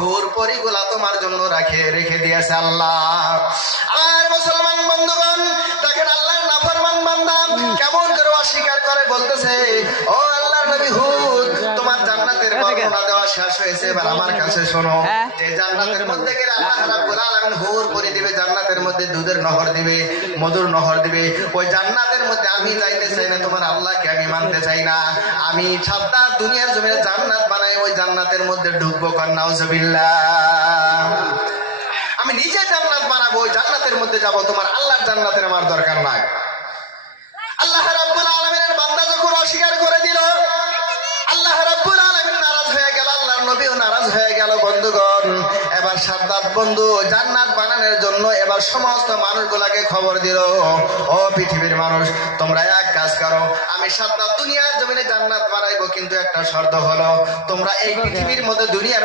হুর পরিগুলা তোমার জন্য রেখে দিয়েছে আল্লাহ। আর মুসলমান বন্ধুগণ, দেখেন আল্লাহর নাফরমান বান্দা কেমন করে অস্বীকার করে, বলতেছে ও আল্লাহর নবী হুদ, তোমার জান্নাতের বর্ণনা দেওয়া শেষ হয়েছে, এবার আমার কাছে শোনো যে জান্নাতের মধ্যে গেলে আল্লাহ রাব্বুল আলামিন হুর করে দিবে, জান্নাতের মধ্যে দুধের নহর দিবে, মধুর নহর দিবে। ওই জান্নাতের মধ্যে আমি যাইতে চাই না, তোমার আল্লাহকে আমি মানতে চাই না। আমি সাদ্দাত দুনিয়ার জমিনে জান্নাত বানাই, ওই জান্নাতের মধ্যে ঢুকবো, কর নাউজুবিল্লাহ। আমি নিজে জান্নাত বানাবো, ওই জান্নাতের মধ্যে যাব, তোমার আল্লাহর জান্নাতের আমার দরকার নাই। আল্লাহ রাব্বুল আলামিনের বান্দা যখন অস্বীকার করে দিল, আল্লাহ রাব্বুল আলামিন নারাজ হয়ে গেল, আল্লাহর নবীও নারাজ হয়ে গেল। বন্ধুগণ, এবার সাদ্দাত বন্ধু জান্নাত বানানোর জন্য এবার সমস্ত মানুষগুলাকে খবর দিল, ও পৃথিবীর মানুষ, তোমরা এক কাজ করো, আমি সাদ্দাত দুনিয়ার জমিনে জান্নাত বানাইবো, কিন্তু একটা শর্ত হলো, তোমরা এই পৃথিবীর মধ্যে দুনিয়ার